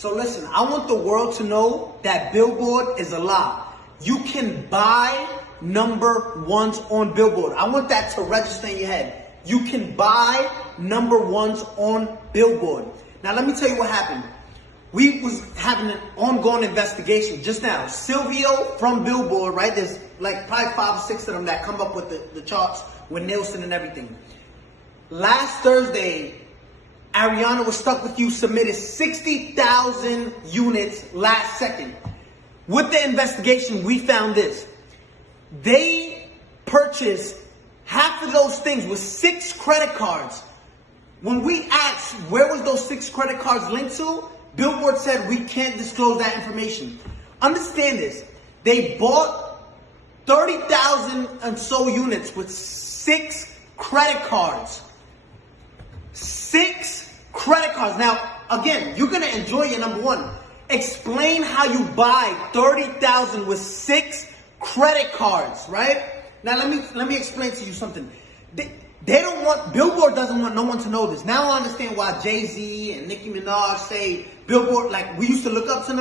So listen, I want the world to know that Billboard is a lie. You can buy number ones on Billboard. I want that to register in your head. You can buy number ones on Billboard. Now let me tell you what happened. We was having an ongoing investigation just now. Silvio from Billboard, right? There's like probably 5 or 6 of them that come up with the charts with Nielsen and everything. Last Thursday, Ariana Was Stuck With You submitted 60,000 units last second. With the investigation, we found this. They purchased half of those things with 6 credit cards. When we asked where was those 6 credit cards linked to, Billboard said we can't disclose that information. Understand this. They bought 30,000 and so units with 6 credit cards. 6 credit cards. Now, again, you're going to enjoy your number one. Explain how you buy 30,000 with 6 credit cards, right? Now, let me explain to you something. They don't want, Billboard doesn't want no one to know this. Now I understand why Jay-Z and Nicki Minaj say Billboard, like we used to look up to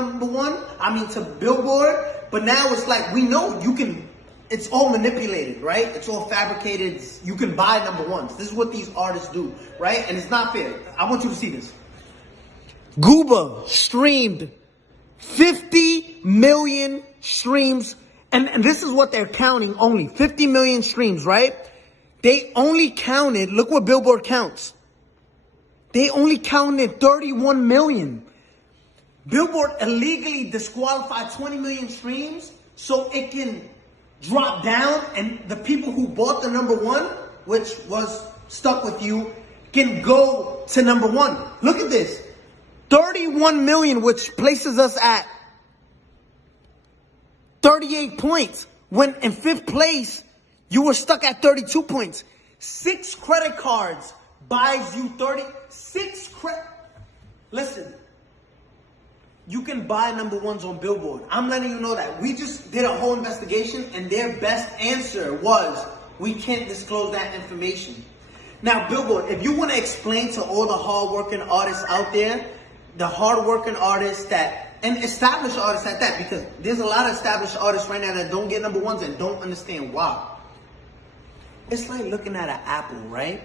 to Billboard, but now it's like we know you can, it's all manipulated, right? It's all fabricated. You can buy number ones. This is what these artists do, right? And it's not fair. I want you to see this. Gooba streamed 50 million streams, and this is what they're counting only, 50 million streams, right? They only counted, look what Billboard counts. They only counted 31 million. Billboard illegally disqualified 20 million streams so it can drop down and the people who bought the number one, which was Stuck With You, can go to number one. Look at this. 31 million, which places us at 38 points. When in 5th place, you were stuck at 32 points. 6 credit cards buys you 36 credit. Listen, you can buy number ones on Billboard. I'm letting you know that. We just did a whole investigation and their best answer was, we can't disclose that information. Now, Billboard, if you want to explain to all the hardworking artists out there, the hardworking artists and established artists at that, because there's a lot of established artists right now that don't get number ones and don't understand why. It's like looking at an apple, right?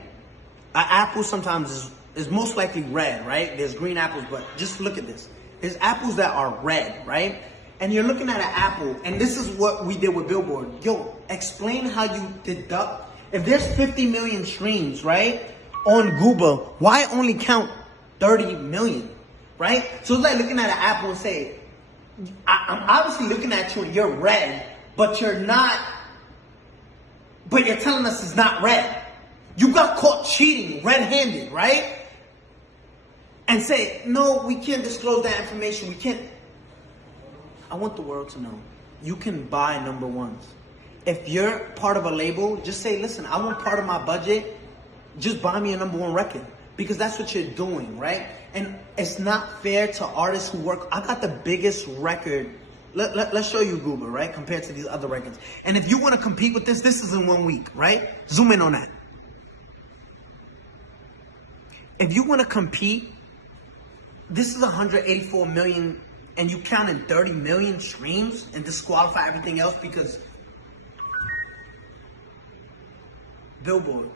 An apple sometimes is most likely red, right? There's green apples, but just look at this. There's apples that are red, right? And you're looking at an apple, and this is what we did with Billboard. Yo, explain how you deduct. If there's 50 million streams, right, on Gooba, why only count 30 million, right? So it's like looking at an apple and say, I'm obviously looking at you and you're red, but you're not. But you're telling us it's not red. You got caught cheating red-handed, right? And say, no, we can't disclose that information. We can't. I want the world to know. You can buy number ones. If you're part of a label, just say, listen, I want part of my budget. Just buy me a number one record. Because that's what you're doing, right? And it's not fair to artists who work. I got the biggest record. Let's show you Gooba, right? Compared to these other records. And if you want to compete with this is in 1 week, right? Zoom in on that. If you want to compete, this is 184 million and you counted 30 million streams and disqualify everything else because Billboard.